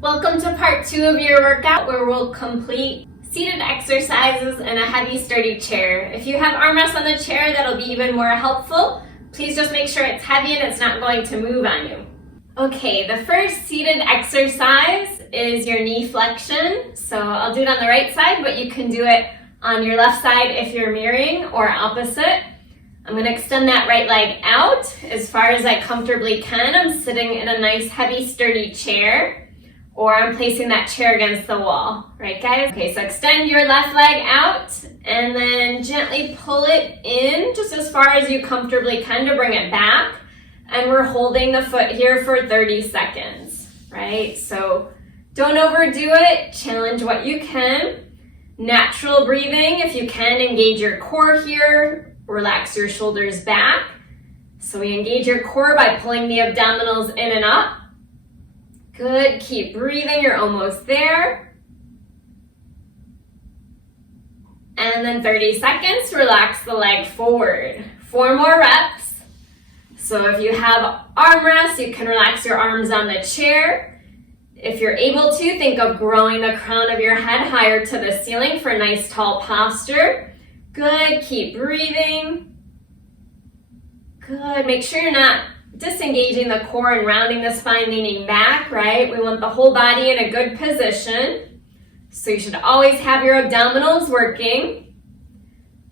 Welcome to part 2 of your workout where we'll complete seated exercises in a heavy sturdy chair. If you have armrests on the chair, that'll be even more helpful. Please just make sure it's heavy and it's not going to move on you. Okay, the first seated exercise is your knee flexion. So I'll do it on the right side, but you can do it on your left side if you're mirroring or opposite. I'm going to extend that right leg out as far as I comfortably can. I'm sitting in a nice heavy sturdy chair, or I'm placing that chair against the wall, right guys? Okay, so extend your left leg out and then gently pull it in just as far as you comfortably can to bring it back. And we're holding the foot here for 30 seconds, right? So don't overdo it, challenge what you can. Natural breathing, if you can, engage your core here, relax your shoulders back. So we engage your core by pulling the abdominals in and up. Good, keep breathing, you're almost there. And then 30 seconds, relax the leg forward. 4 more reps. So if you have armrests, you can relax your arms on the chair. If you're able to, think of growing the crown of your head higher to the ceiling for a nice tall posture. Good, keep breathing. Good, make sure you're not disengaging the core and rounding the spine, leaning back, right? We want the whole body in a good position. So you should always have your abdominals working.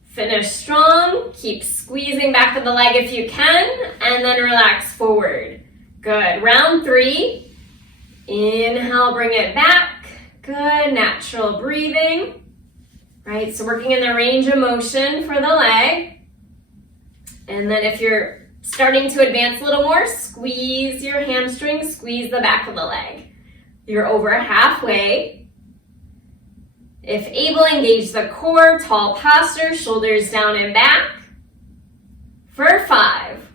Finish strong, keep squeezing back of the leg if you can, and then relax forward. Good, round 3. Inhale, bring it back. Good, natural breathing. Right, so working in the range of motion for the leg. And then if you're starting to advance a little more, squeeze your hamstring, squeeze the back of the leg. You're over halfway. If able, engage the core, tall posture, shoulders down and back. For 5,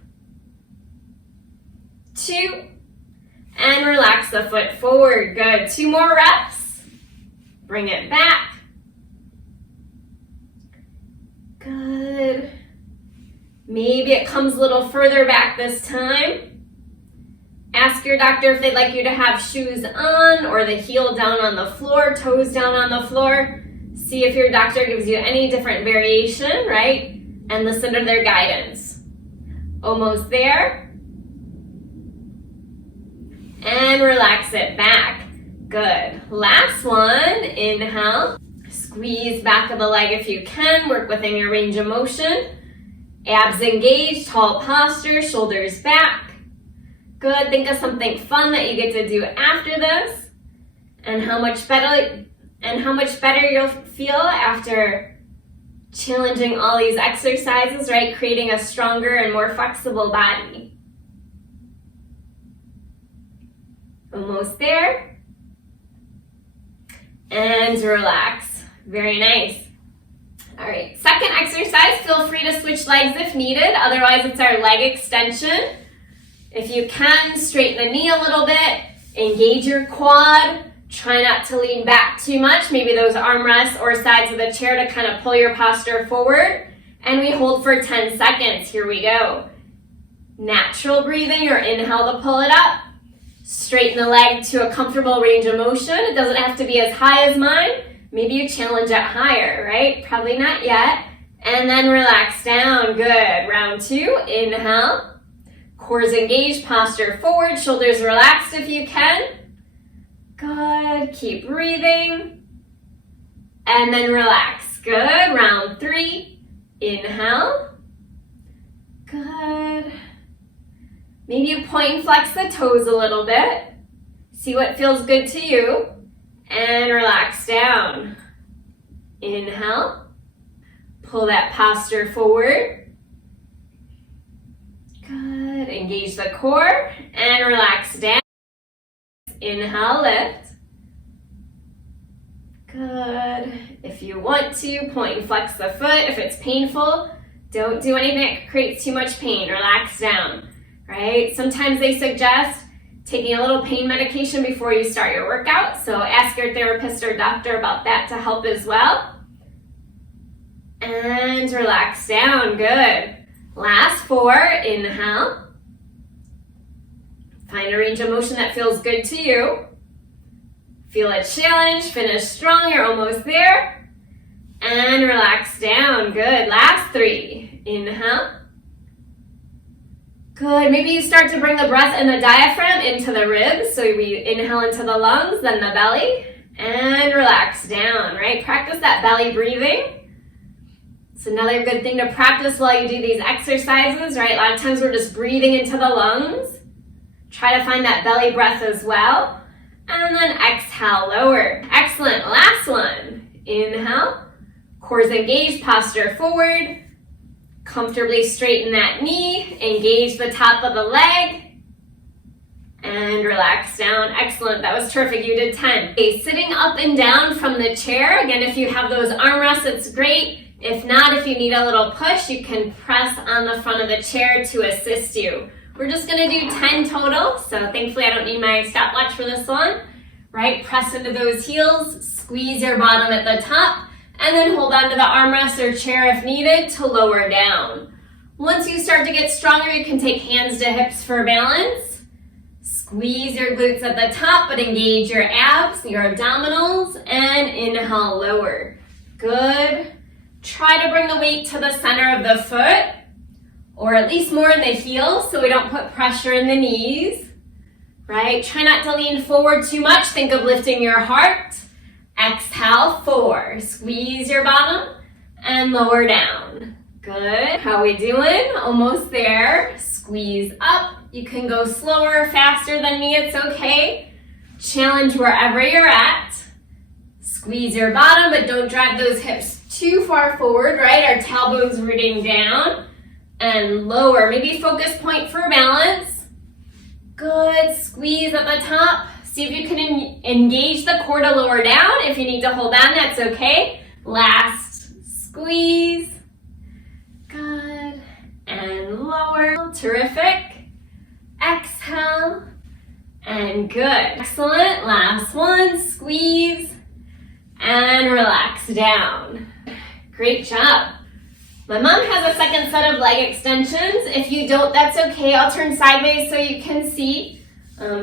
2, and relax the foot forward. Good, 2 more reps. Bring it back. Good. Maybe it comes a little further back this time. Ask your doctor if they'd like you to have shoes on or the heel down on the floor, toes down on the floor. See if your doctor gives you any different variation, right? And listen to their guidance. Almost there. And relax it back. Good. Last one. Inhale. Squeeze back of the leg if you can. Work within your range of motion. Abs engaged, tall posture, shoulders back. Good, think of something fun that you get to do after this and how much better you'll feel after challenging all these exercises, right? Creating a stronger and more flexible body. Almost there. And relax. Very nice. All right, second exercise, feel free to switch legs if needed. Otherwise, it's our leg extension. If you can, straighten the knee a little bit, engage your quad, try not to lean back too much, maybe those armrests or sides of the chair to kind of pull your posture forward. And we hold for 10 seconds, here we go. Natural breathing or inhale to pull it up. Straighten the leg to a comfortable range of motion. It doesn't have to be as high as mine. Maybe you challenge it higher, right? Probably not yet. And then relax down, good. Round 2, inhale. Core's engaged, posture forward, shoulders relaxed if you can. Good, keep breathing. And then relax, good. Round 3, inhale. Good. Maybe you point and flex the toes a little bit. See what feels good to you. And relax down. Inhale. Pull that posture forward. Good. Engage the core and relax down. Inhale, lift. Good. If you want to, point and flex the foot. If it's painful, don't do anything that creates too much pain. Relax down, right? Sometimes they suggest taking a little pain medication before you start your workout, so ask your therapist or doctor about that to help as well. And relax down, good. Last 4, inhale. Find a range of motion that feels good to you. Feel a challenge, finish strong, you're almost there. And relax down, good. Last 3, inhale. Good, maybe you start to bring the breath and the diaphragm into the ribs. So we inhale into the lungs, then the belly, and relax down, right? Practice that belly breathing. It's another good thing to practice while you do these exercises, right? A lot of times we're just breathing into the lungs. Try to find that belly breath as well. And then exhale, lower. Excellent, last one. Inhale, cores engaged, posture forward. Comfortably straighten that knee, engage the top of the leg, and relax down. Excellent, that was terrific, you did 10. Okay, sitting up and down from the chair. Again, if you have those arm rests, it's great. If not, if you need a little push, you can press on the front of the chair to assist you. We're just gonna do 10 total, so thankfully I don't need my stopwatch for this one, right? Press into those heels, squeeze your bottom at the top, and then hold on to the armrest or chair if needed to lower down. Once you start to get stronger, you can take hands to hips for balance. Squeeze your glutes at the top, but engage your abs, your abdominals, and inhale, lower. Good. Try to bring the weight to the center of the foot, or at least more in the heels so we don't put pressure in the knees, right? Try not to lean forward too much. Think of lifting your heart. Exhale, 4. Squeeze your bottom and lower down. Good. How we doing? Almost there. Squeeze up. You can go slower, faster than me. It's okay. Challenge wherever you're at. Squeeze your bottom, but don't drive those hips too far forward, right? Our tailbone's rooting down. And lower. Maybe focus point for balance. Good. Squeeze at the top. See if you can engage the core to lower down. If you need to hold on, that's okay. Last squeeze. Good. And lower. Terrific. Exhale. And good. Excellent. Last one. Squeeze. And relax down. Great job. My mom has a second set of leg extensions. If you don't, that's okay. I'll turn sideways so you can see.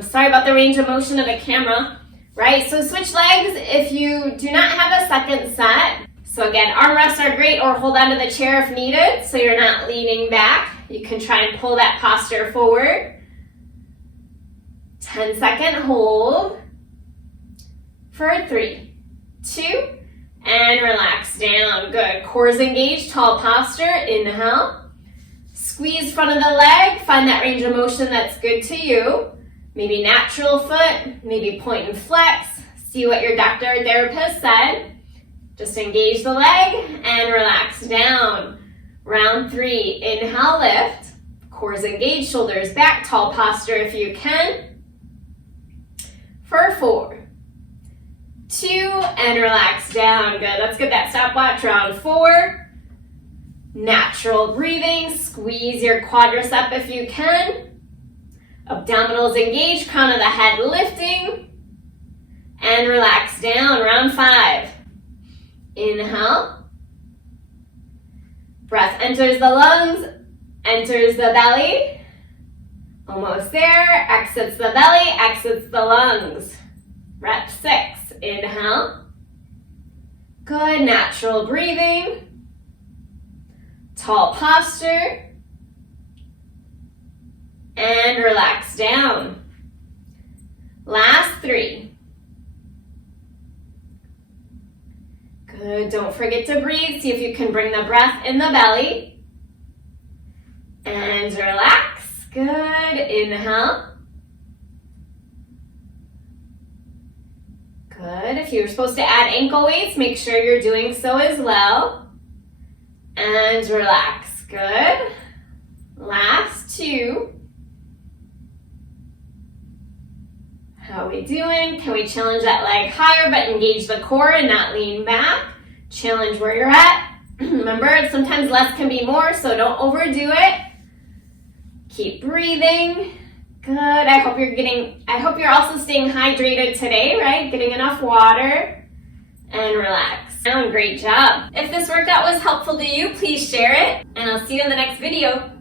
Sorry about the range of motion of the camera, right? So switch legs if you do not have a second set. So again, arm rests are great, or hold onto the chair if needed so you're not leaning back. You can try and pull that posture forward. 10-second hold for 3, 2, and relax down. Good. Cores engaged, tall posture. Inhale. Squeeze front of the leg. Find that range of motion that's good to you. Maybe natural foot, maybe point and flex. See what your doctor or therapist said. Just engage the leg and relax down. Round 3, inhale, lift. Cores engaged, shoulders back, tall posture if you can. For 4, 2, and relax down. Good, let's get that stopwatch. Round 4. Natural breathing, squeeze your quadricep if you can. Abdominals engaged, crown of the head lifting, and relax down. Round 5. Inhale. Breath enters the lungs, enters the belly. Almost there. Exits the belly, exits the lungs. Rep 6. Inhale. Good, natural breathing. Tall posture. And relax down. Last 3. Good, don't forget to breathe. See if you can bring the breath in the belly. And relax. Good, inhale. Good, if you're supposed to add ankle weights, make sure you're doing so as well. And relax, good. Last 2. How are we doing? Can we challenge that leg higher but engage the core and not lean back? Challenge where you're at. Remember, sometimes less can be more, so don't overdo it. Keep breathing. Good. I hope you're also staying hydrated today, right? Getting enough water. And relax. Great job. If this workout was helpful to you, please share it, and I'll see you in the next video.